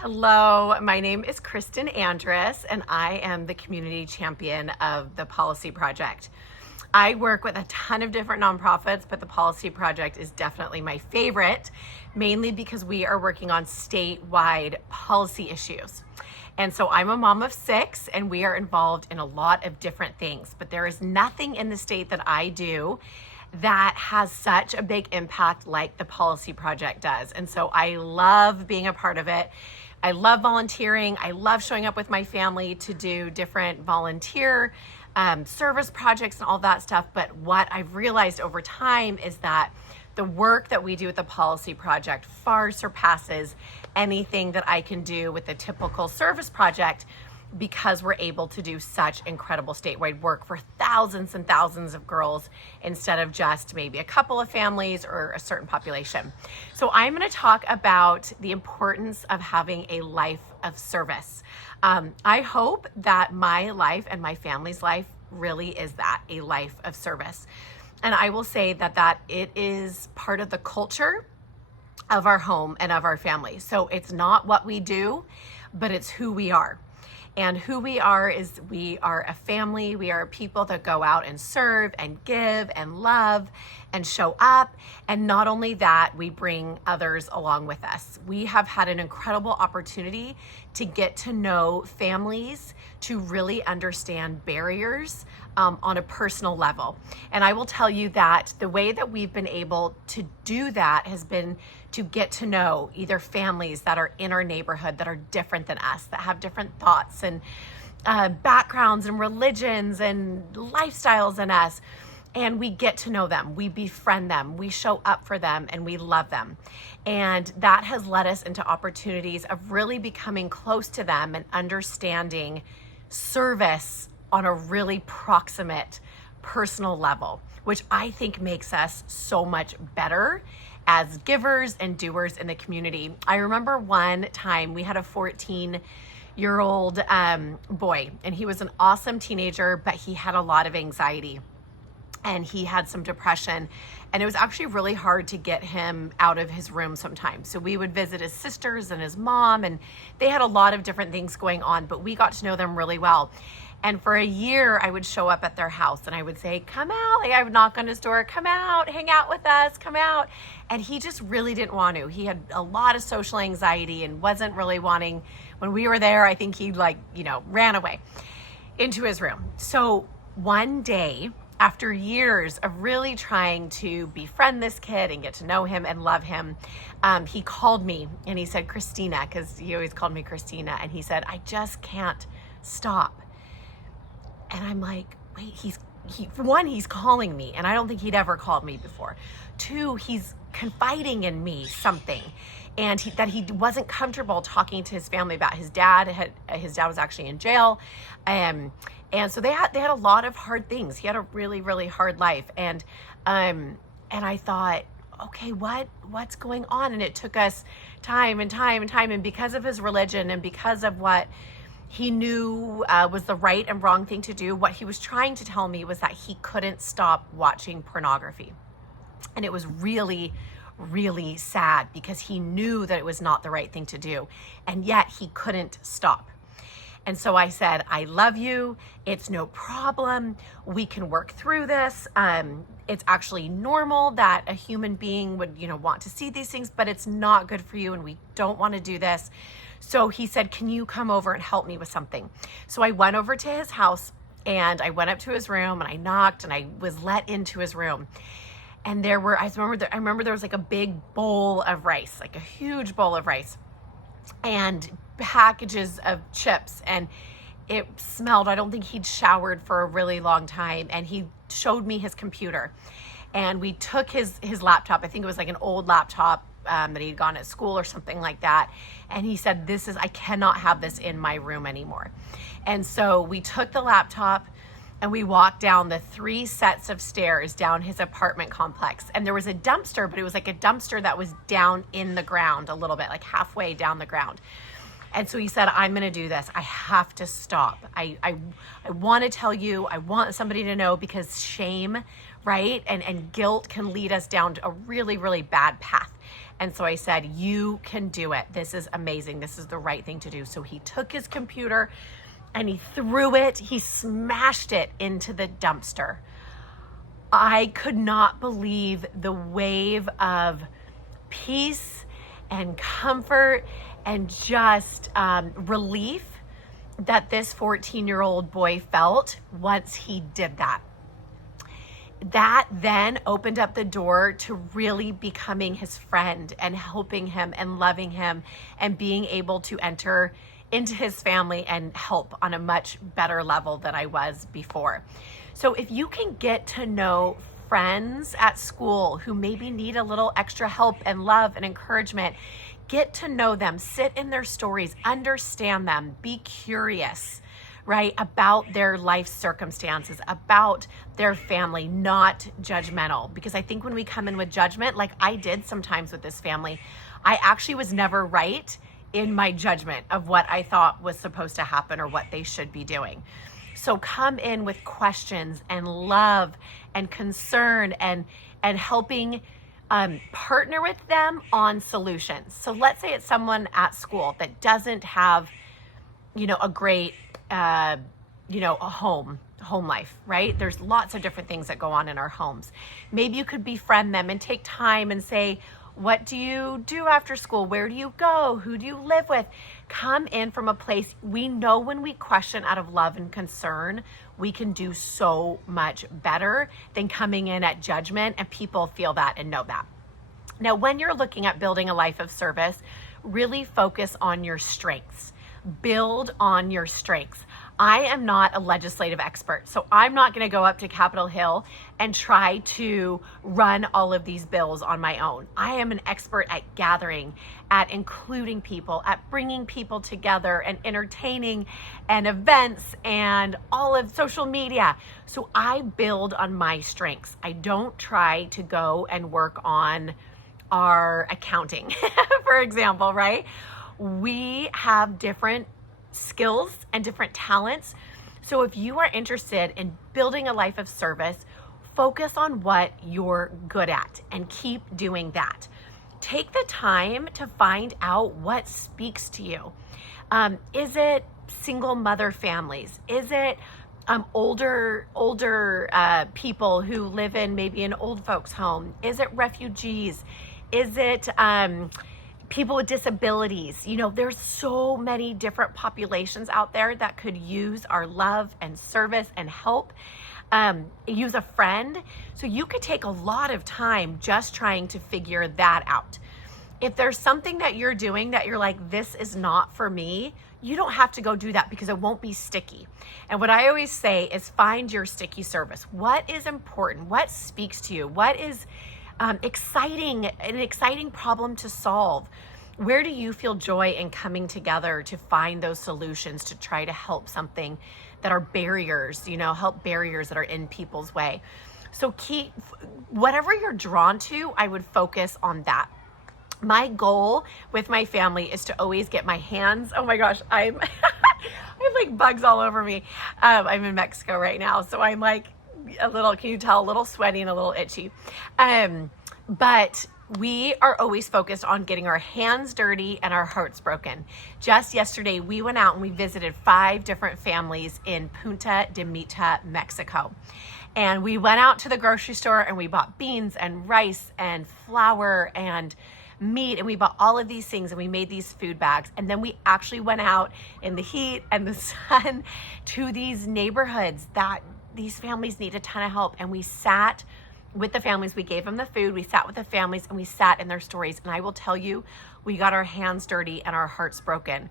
Hello, my name is Kristin Andrus, and I am the community champion of the Policy Project. I work with a ton of different nonprofits, but the Policy Project is definitely my favorite, mainly because we are working on statewide policy issues. And so I'm a mom of 6, and we are involved in a lot of different things, but there is nothing in the state that I do that has such a big impact like the Policy Project does. And so I love being a part of it. I love volunteering. I love showing up with my family to do different volunteer service projects and all that stuff. But what I've realized over time is that the work that we do with the Policy Project far surpasses anything that I can do with a typical service project, because we're able to do such incredible statewide work for thousands and thousands of girls instead of just maybe a couple of families or a certain population. So I'm going to talk about the importance of having a life of service. I hope that my life and my family's life really is that, a life of service. And I will say that it is part of the culture of our home and of our family. So it's not what we do, but it's who we are. And who we are is we are a family. We are people that go out and serve and give and love and show up. And not only that, we bring others along with us. We have had an incredible opportunity to get to know families, to really understand barriers on a personal level. And I will tell you that the way that we've been able to do that has been to get to know either families that are in our neighborhood that are different than us, that have different thoughts and backgrounds and religions and lifestyles than us. And we get to know them, we befriend them, we show up for them, and we love them. And that has led us into opportunities of really becoming close to them and understanding service on a really proximate, personal level, which I think makes us so much better as givers and doers in the community. I remember one time we had a 14-year-old boy, and he was an awesome teenager, but he had a lot of anxiety and he had some depression, and it was actually really hard to get him out of his room sometimes. So we would visit his sisters and his mom, and they had a lot of different things going on, but we got to know them really well. And for a year, I would show up at their house and I would say, come out. Like, I would knock on his door, come out, hang out with us, come out. And he just really didn't want to. He had a lot of social anxiety and wasn't really wanting. When we were there, I think he ran away into his room. So one day, after years of really trying to befriend this kid and get to know him and love him, he called me and he said, Christina, because he always called me Christina. And he said, I just can't stop. And I'm like, wait, he's calling me, and I don't think he'd ever called me before. 2, he's confiding in me something, and that he wasn't comfortable talking to his family about. His dad was actually in jail, and so they had a lot of hard things. He had a really, really hard life, and I thought, okay, what's going on? And it took us time and time and time, and because of his religion and because of what he knew was the right and wrong thing to do, what he was trying to tell me was that he couldn't stop watching pornography. And it was really, really sad, because he knew that it was not the right thing to do, and yet he couldn't stop. And so I said, I love you. It's no problem. We can work through this. It's actually normal that a human being would, want to see these things, but it's not good for you, and we don't want to do this. So he said, can you come over and help me with something? So I went over to his house, and I went up to his room, and I knocked, and I was let into his room. And I remember there was like a big bowl of rice, like a huge bowl of rice, and packages of chips, and it smelled. I don't think he'd showered for a really long time. And he showed me his computer, and we took his laptop. I think it was like an old laptop that he'd gone at school or something like that. And he said, I cannot have this in my room anymore. And so we took the laptop and we walked down the 3 sets of stairs down his apartment complex. And there was a dumpster, but it was like a dumpster that was down in the ground a little bit, like halfway down the ground. And so he said, I'm going to do this. I have to stop. I want to tell you, I want somebody to know, because shame, right? And guilt can lead us down to a really, really bad path. And so I said, you can do it. This is amazing. This is the right thing to do. So he took his computer and he smashed it into the dumpster. I could not believe the wave of peace and comfort and just relief that this 14-year-old boy felt once he did that. That then opened up the door to really becoming his friend and helping him and loving him and being able to enter into his family and help on a much better level than I was before. So if you can get to know friends at school who maybe need a little extra help and love and encouragement, get to know them, sit in their stories, understand them, be curious, right, about their life circumstances, about their family, not judgmental. Because I think when we come in with judgment, like I did sometimes with this family, I actually was never right in my judgment of what I thought was supposed to happen or what they should be doing. So come in with questions and love and concern and helping partner with them on solutions. So let's say it's someone at school that doesn't have, a great, a home life, right? There's lots of different things that go on in our homes. Maybe you could befriend them and take time and say, what do you do after school? Where do you go? Who do you live with? Come in from a place, we know when we question out of love and concern, we can do so much better than coming in at judgment, and people feel that and know that. Now, when you're looking at building a life of service, really focus on your strengths. Build on your strengths. I am not a legislative expert, so I'm not going to go up to Capitol Hill and try to run all of these bills on my own. I am an expert at gathering, at including people, at bringing people together and entertaining and events and all of social media. So I build on my strengths. I don't try to go and work on our accounting, for example, right? We have different skills and different talents. So if you are interested in building a life of service, focus on what you're good at and keep doing that. Take the time to find out what speaks to you. Is it single mother families? Is it older people who live in maybe an old folks home? Is it refugees? Is it people with disabilities? There's so many different populations out there that could use our love and service and help. Use a friend. So you could take a lot of time just trying to figure that out. If there's something that you're doing that you're like, this is not for me, you don't have to go do that because it won't be sticky. And what I always say is find your sticky service. What is important? What speaks to you? What is an exciting problem to solve? Where do you feel joy in coming together to find those solutions to try to help something that are barriers, help barriers that are in people's way? So keep whatever you're drawn to, I would focus on that. My goal with my family is to always get my hands, oh my gosh, I have like bugs all over me. I'm in Mexico right now, so I'm like can you tell, a little sweaty and a little itchy. But we are always focused on getting our hands dirty and our hearts broken. Just yesterday, we went out and we visited 5 different families in Punta de Mita, Mexico. And we went out to the grocery store and we bought beans and rice and flour and meat, and we bought all of these things and we made these food bags. And then we actually went out in the heat and the sun to these neighborhoods that these families need a ton of help. And we sat with the families, we gave them the food, we sat with the families and we sat in their stories. And I will tell you, we got our hands dirty and our hearts broken.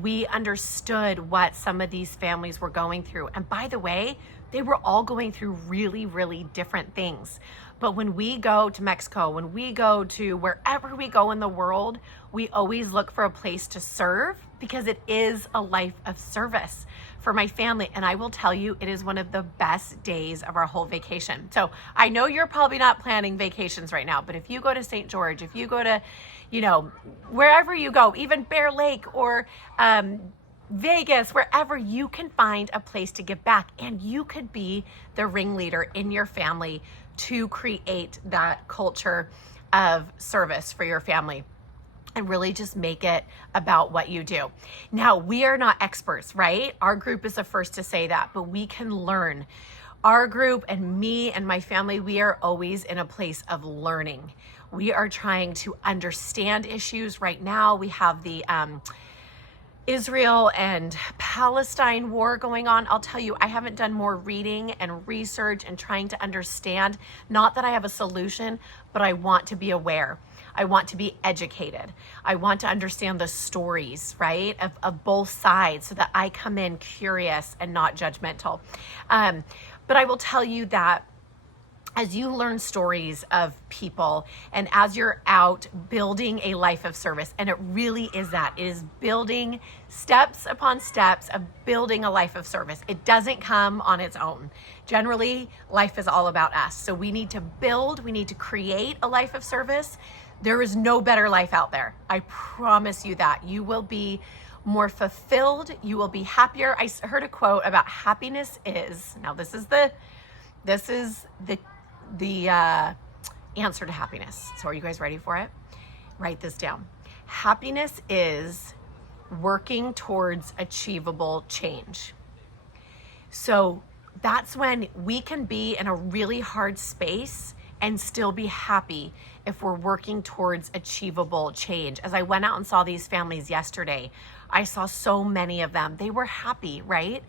We understood what some of these families were going through. And by the way, they were all going through really, really different things. But when we go to Mexico, when we go to wherever we go in the world, we always look for a place to serve because it is a life of service for my family. And I will tell you, it is one of the best days of our whole vacation. So I know you're probably not planning vacations right now, but if you go to St. George, if you go to, wherever you go, even Bear Lake or Vegas, wherever, you can find a place to give back, and you could be the ringleader in your family to create that culture of service for your family and really just make it about what you do. Now, we are not experts, right? Our group is the first to say that, but we can learn. Our group and me and my family, we are always in a place of learning. We are trying to understand issues right now. We have the Israel and Palestine war going on. I'll tell you, I haven't done more reading and research and trying to understand. Not that I have a solution, but I want to be aware. I want to be educated. I want to understand the stories, right, of both sides so that I come in curious and not judgmental. But I will tell you that as you learn stories of people and as you're out building a life of service, and it really is that, it is building steps upon steps of building a life of service. It doesn't come on its own. Generally, life is all about us. So we need to build, we need to create a life of service. There is no better life out there. I promise you that. You will be more fulfilled. You will be happier. I heard a quote about happiness is, now this is the answer to happiness. So are you guys ready for it? Write this down. Happiness is working towards achievable change. So that's when we can be in a really hard space and still be happy if we're working towards achievable change. As I went out and saw these families yesterday, I saw so many of them. They were happy, right?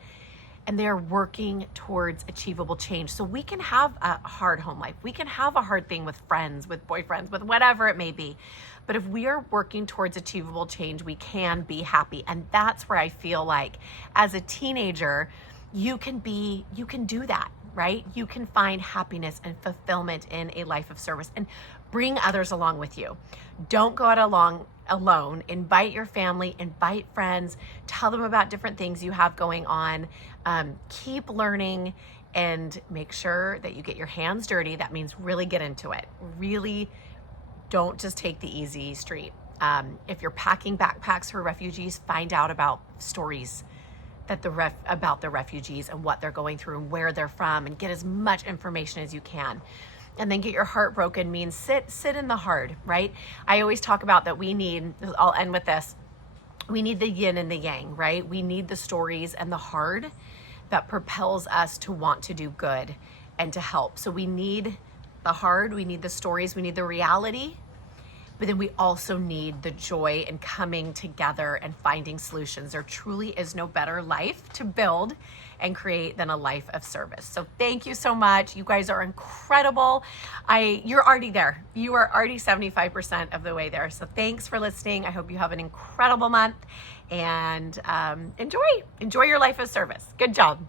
And they're working towards achievable change. So we can have a hard home life. We can have a hard thing with friends, with boyfriends, with whatever it may be. But if we are working towards achievable change, we can be happy. And that's where I feel like as a teenager, you can do that, right? You can find happiness and fulfillment in a life of service and bring others along with you. Don't go out alone. Invite your family, invite friends, tell them about different things you have going on. Keep learning and make sure that you get your hands dirty. That means really get into it. Really don't just take the easy street. If you're packing backpacks for refugees, find out about stories that about the refugees and what they're going through and where they're from, and get as much information as you can. And then get your heart broken means sit in the hard, right? I always talk about that I'll end with this. We need the yin and the yang, right? We need the stories and the hard that propels us to want to do good and to help. So we need the hard, we need the stories, we need the reality, but then we also need the joy in coming together and finding solutions. There truly is no better life to build and create than a life of service. So thank you so much. You guys are incredible. You're already there. You are already 75% of the way there. So thanks for listening. I hope you have an incredible month and enjoy your life of service. Good job.